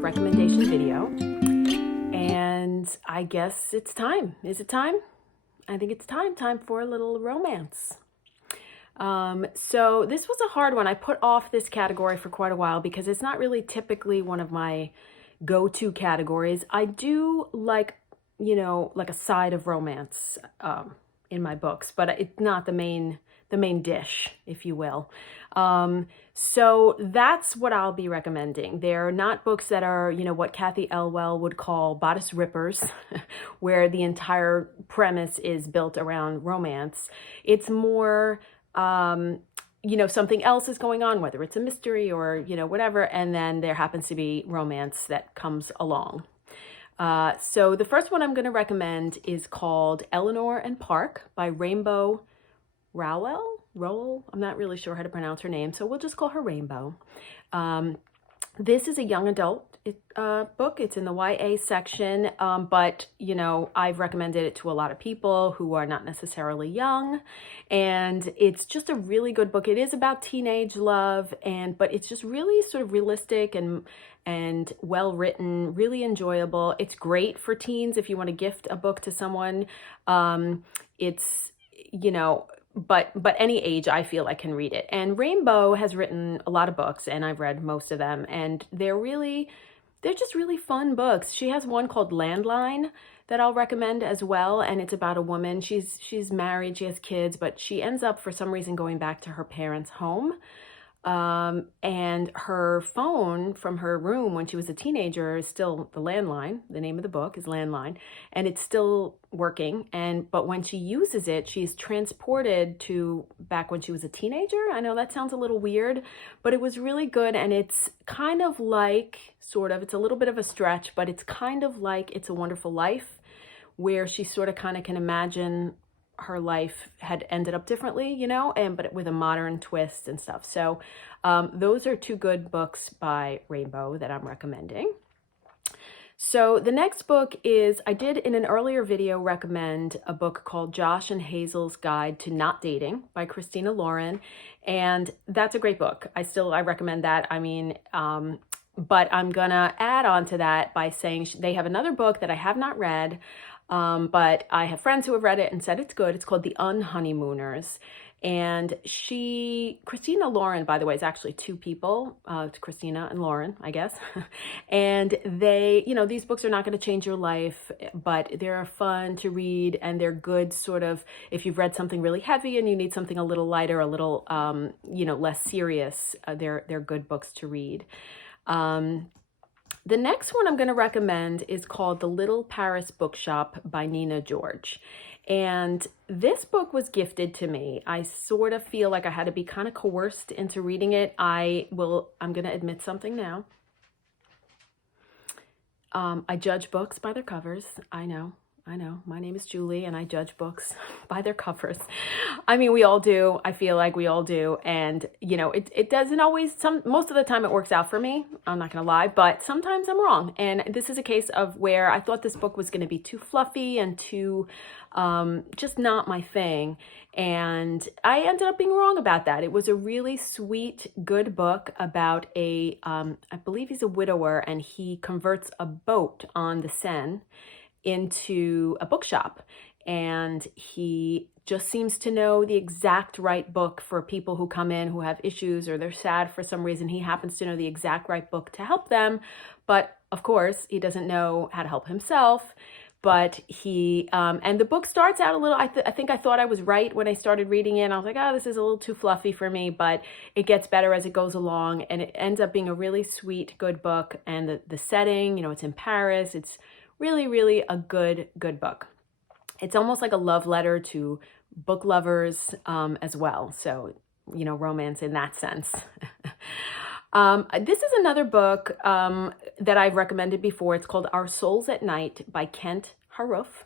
recommendation video. And I guess it's time. Is it time? I think it's time for a little romance. So this was a hard one. I put off this category for quite a while because it's not really typically one of my go-to categories. I do like, like a side of romance in my books, but it's not the main dish, if you will. So that's what I'll be recommending. They're not books that are, what Kathy Elwell would call bodice rippers, where the entire premise is built around romance. It's more, something else is going on, whether it's a mystery or, whatever, and then there happens to be romance that comes along. So the first one I'm going to recommend is called Eleanor and Park by Rainbow Rowell. I'm not really sure how to pronounce her name, so we'll just call her Rainbow. This is a young adult book. It's in the YA section, but I've recommended it to a lot of people who are not necessarily young, and it's just a really good book. It is about teenage love, but it's just really sort of realistic and well written, really enjoyable. It's great for teens if you want to gift a book to someone. But any age I feel I can read it. And Rainbow has written a lot of books, and I've read most of them, and they're just really fun books. She has one called Landline that I'll recommend as well, and it's about a woman. She's married, she has kids, but she ends up for some reason going back to her parents' home. And her phone from her room when she was a teenager is still the landline. The name of the book is Landline, and it's still working. But when she uses it, she's transported to back when she was a teenager. I know that sounds a little weird, but it was really good. And it's kind of like, it's a little bit of a stretch, but it's kind of like It's a Wonderful Life, where she sort of kind of can imagine her life had ended up differently, but with a modern twist and stuff. So those are two good books by Rainbow that I'm recommending. So the next book is, I did in an earlier video recommend a book called Josh and Hazel's Guide to Not Dating by Christina Lauren. And that's a great book. I recommend that. But I'm gonna add on to that by saying they have another book that I have not read, but I have friends who have read it and said it's good. It's called The Unhoneymooners. And Christina Lauren, by the way, is actually two people. It's Christina and Lauren, I guess. And they, these books are not going to change your life, but they're fun to read, and they're good sort of, if you've read something really heavy and you need something a little lighter, a little, less serious, they're good books to read. The next one I'm going to recommend is called The Little Paris Bookshop by Nina George. And this book was gifted to me. I sort of feel like I had to be kind of coerced into reading it. I'm going to admit something now. I judge books by their covers. I know. My name is Julie, and I judge books by their covers. We all do. I feel like we all do. And, it doesn't always, most of the time it works out for me. I'm not going to lie, but sometimes I'm wrong. And this is a case of where I thought this book was going to be too fluffy and too, just not my thing. And I ended up being wrong about that. It was a really sweet, good book about I believe he's a widower, and he converts a boat on the Seine into a bookshop, and he just seems to know the exact right book for people who come in who have issues or they're sad for some reason. He happens to know the exact right book to help them, but of course he doesn't know how to help himself. But he and the book starts out a little, I think I thought I was right when I started reading it. I was like, oh, this is a little too fluffy for me, but it gets better as it goes along, and it ends up being a really sweet, good book. And the setting, it's in Paris. It's really, really a good book. It's almost like a love letter to book lovers as well. So, romance in that sense. This is another book that I've recommended before. It's called Our Souls at Night by Kent Haruf.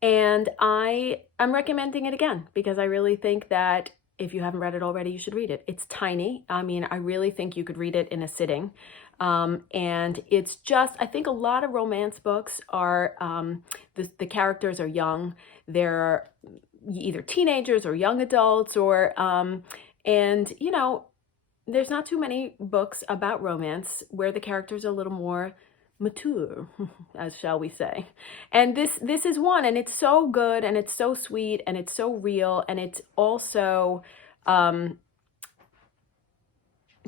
And I'm recommending it again because I really think that if you haven't read it already, you should read it. It's tiny. I really think you could read it in a sitting. And it's just, I think a lot of romance books are, the characters are young. They're either teenagers or young adults, or, and there's not too many books about romance where the characters are a little more mature, as shall we say. And this is one, and it's so good, and it's so sweet, and it's so real, and it's also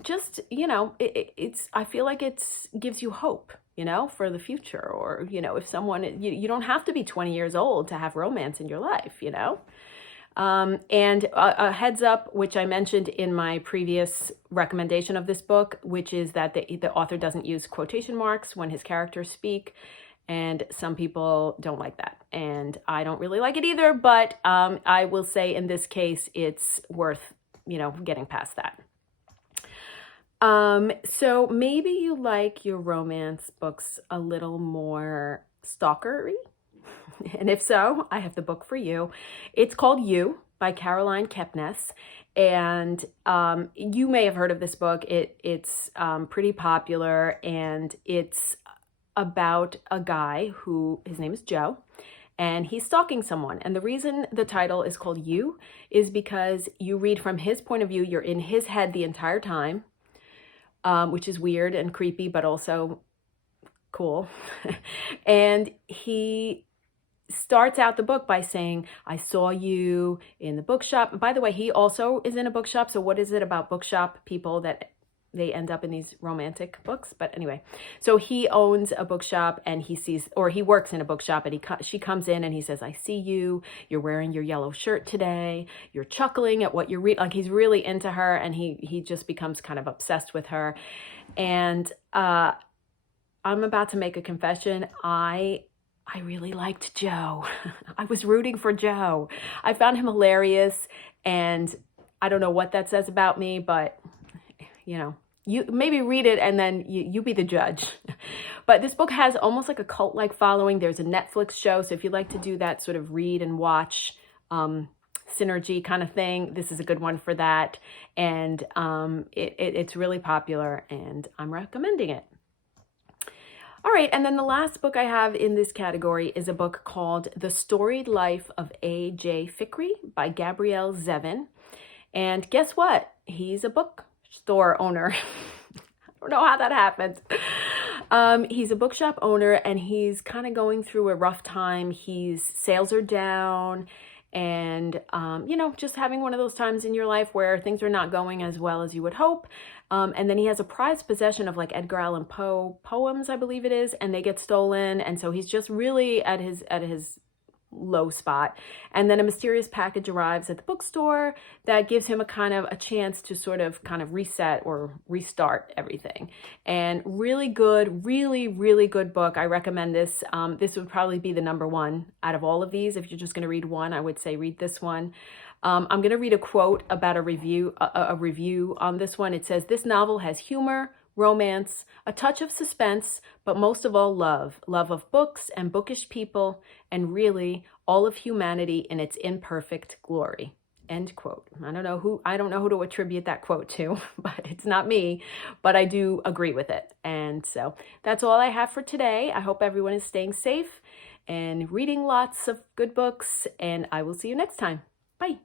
just, it's, I feel like it's gives you hope, for the future, or, if someone, you don't have to be 20 years old to have romance in your life, and a heads up, which I mentioned in my previous recommendation of this book, which is that the author doesn't use quotation marks when his characters speak. And some people don't like that. And I don't really like it either, but I will say in this case, it's worth, getting past that. So maybe you like your romance books a little more stalkery. And if so, I have the book for you. It's called You by Caroline Kepnes. And you may have heard of this book. It's pretty popular, and it's about a guy who, his name is Joe, and he's stalking someone. And the reason the title is called You is because you read from his point of view. You're in his head the entire time, which is weird and creepy, but also cool. And he starts out the book by saying, I saw you in the bookshop. By the way, he also is in a bookshop. So what is it about bookshop people that they end up in these romantic books? But anyway, so he owns a bookshop, and he works in a bookshop, and she comes in and he says, I see you, you're wearing your yellow shirt today, you're chuckling at what you're reading. Like, he's really into her, and he just becomes kind of obsessed with her. And I'm about to make a confession. I really liked Joe. I was rooting for Joe. I found him hilarious, and I don't know what that says about me, but you maybe read it and then you be the judge. But this book has almost like a cult-like following. There's a Netflix show, so if you like to do that sort of read and watch synergy kind of thing, this is a good one for that. And it's really popular, and I'm recommending it. All right, and then the last book I have in this category is a book called The Storied Life of A.J. Fikry by Gabrielle Zevin. And guess what? He's a bookstore owner. I don't know how that happened. He's a bookshop owner, and he's kind of going through a rough time. His sales are down, and just having one of those times in your life where things are not going as well as you would hope. And then he has a prized possession of like Edgar Allan Poe poems, I believe it is, and they get stolen. And so he's just really at his low spot. And then a mysterious package arrives at the bookstore that gives him a chance to sort of kind of reset or restart everything. And really good, really, really good book. I recommend this. This would probably be the number one out of all of these. If you're just going to read one, I would say read this one. I'm going to read a quote about a review on this one. It says, this novel has humor, romance, a touch of suspense, but most of all love of books and bookish people, and really all of humanity in its imperfect glory. End quote. I don't know who to attribute that quote to, but it's not me, but I do agree with it. And so that's all I have for today. I hope everyone is staying safe and reading lots of good books, and I will see you next time. Bye.